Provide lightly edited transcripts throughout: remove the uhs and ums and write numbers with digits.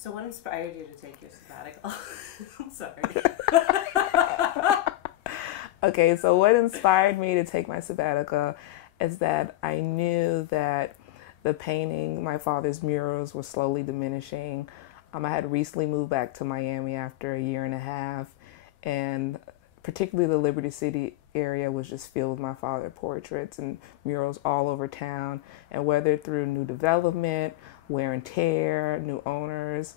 So what inspired you to take your sabbatical? I'm sorry. Okay, so what inspired me to take my sabbatical is that I knew that the painting, my father's murals, were slowly diminishing. I had recently moved back to Miami after a year and a half, and particularly the Liberty City area was just filled with my father's portraits and murals all over town. And whether through new development, wear and tear, new owners,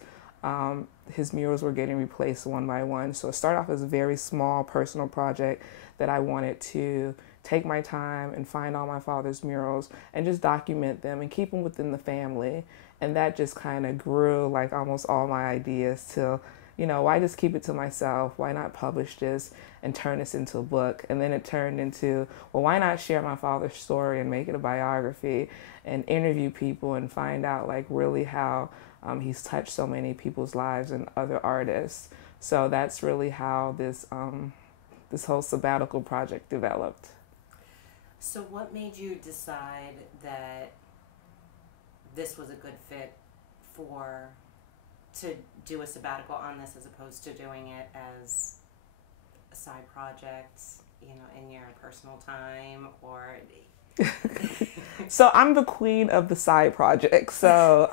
his murals were getting replaced one by one. So it started off as a very small personal project that I wanted to take my time and find all my father's murals and just document them and keep them within the family. And that just kind of grew like almost all my ideas till, why just keep it to myself? Why not publish this and turn this into a book? And then it turned into, well, why not share my father's story and make it a biography and interview people and find out like really how he's touched so many people's lives and other artists. So that's really how this whole sabbatical project developed. So what made you decide that this was a good fit to do a sabbatical on this as opposed to doing it as a side project, in your personal time or... So I'm the queen of the side project. So,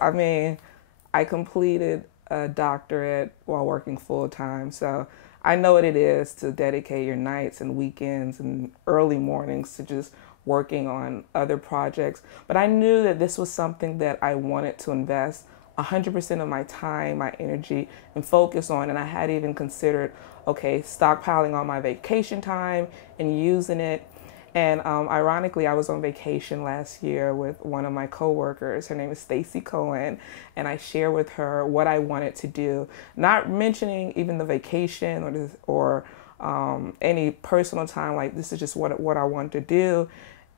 I completed a doctorate while working full time. So I know what it is to dedicate your nights and weekends and early mornings to just working on other projects. But I knew that this was something that I wanted to invest 100% of my time, my energy, and focus on. And I had even considered, stockpiling on my vacation time and using it. And ironically, I was on vacation last year with one of my coworkers. Her name is Stacy Cohen, and I shared with her what I wanted to do, not mentioning even the vacation or any personal time. Like, this is just what I wanted to do.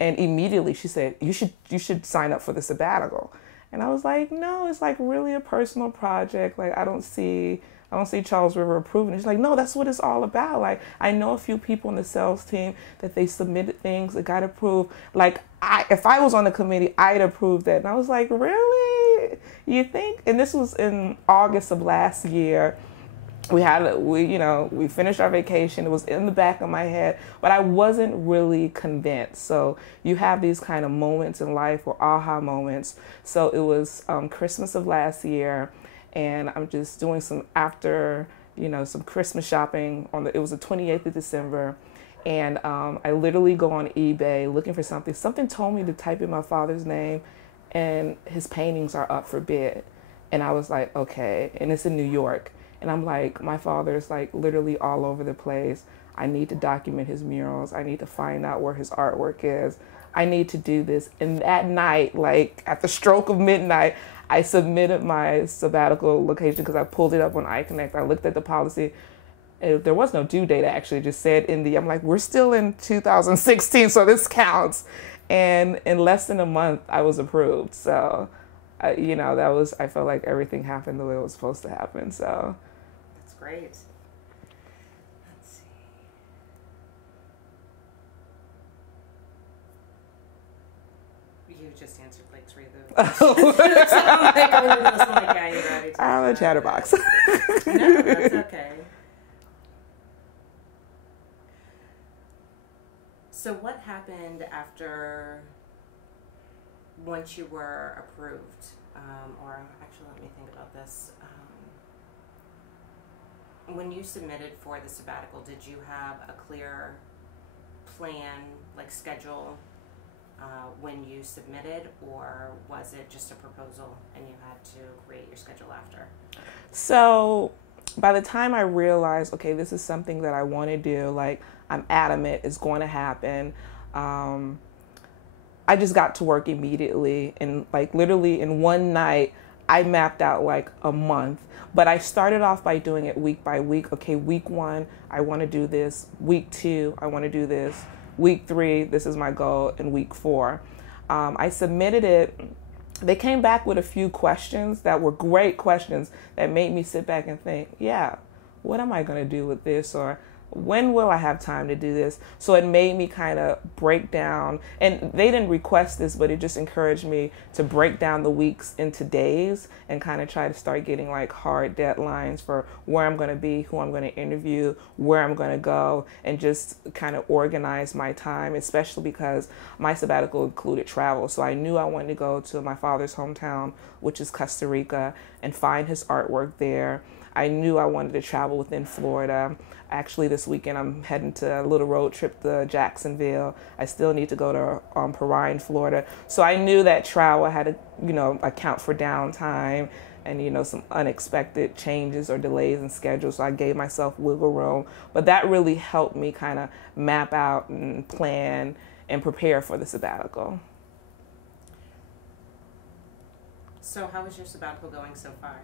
And immediately she said, "You should sign up for the sabbatical." And I was like, "No, it's like really a personal project. Like, I don't see Charles River approving." She's like, "No, that's what it's all about. Like, I know a few people on the sales team that they submitted things that got approved. Like, if I was on the committee, I'd approve that." And I was like, "Really? You think?" And this was in August of last year. We finished our vacation. It was in the back of my head, but I wasn't really convinced. So you have these kind of moments in life or aha moments. So it was Christmas of last year. And I'm just doing some Christmas shopping it was the 28th of December. And I literally go on eBay looking for something. Something told me to type in my father's name and his paintings are up for bid. And I was like, okay. And it's in New York. And I'm like, my father's like literally all over the place. I need to document his murals. I need to find out where his artwork is. I need to do this. And that night, like at the stroke of midnight, I submitted my sabbatical location because I pulled it up on iConnect. I looked at the policy. There was no due date, actually. It just said I'm like, we're still in 2016, so this counts. And in less than a month, I was approved. So, I felt like everything happened the way it was supposed to happen. So. That's great. Let's see. You just answered like 3 of those. I'm a chatterbox. No, that's okay. So what happened once you were approved? Or actually, let me think about this. When you submitted for the sabbatical, did you have a clear plan, like schedule, when you submitted, or was it just a proposal and you had to create your schedule after? So by the time I realized, okay, this is something that I want to do, like I'm adamant it's going to happen, I just got to work immediately. And like literally in one night, I mapped out like a month. But I started off by doing it week by week. Okay, week 1, I want to do this. Week 2, I want to do this. Week 3, this is my goal. And week 4, I submitted it. They came back with a few questions that were great questions that made me sit back and think, yeah, what am I going to do with this? Or when will I have time to do this? So it made me kind of break down, and they didn't request this, but it just encouraged me to break down the weeks into days and kind of try to start getting like hard deadlines for where I'm going to be, who I'm going to interview, where I'm going to go, and just kind of organize my time, especially because my sabbatical included travel. So I knew I wanted to go to my father's hometown, which is Costa Rica, and find his artwork there. I knew I wanted to travel within Florida. Actually, this weekend I'm heading to a little road trip to Jacksonville. I still need to go to Perrine, Florida. So I knew that travel had to, account for downtime and, some unexpected changes or delays in schedule. So I gave myself wiggle room. But that really helped me kind of map out and plan and prepare for the sabbatical. So how is your sabbatical going so far?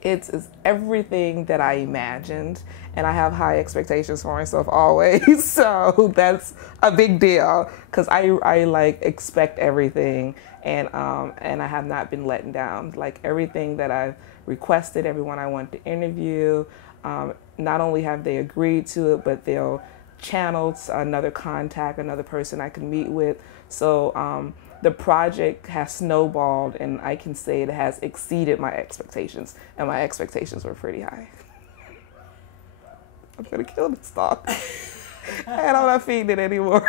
It's everything that I imagined, and I have high expectations for myself always. So that's a big deal because I like expect everything, and I have not been letting down. Like everything that I've requested, everyone I want to interview, not only have they agreed to it, but they'll channel another contact, another person I can meet with. So the project has snowballed, and I can say it has exceeded my expectations, and my expectations were pretty high. I'm gonna kill this dog, and I'm not feeding it anymore.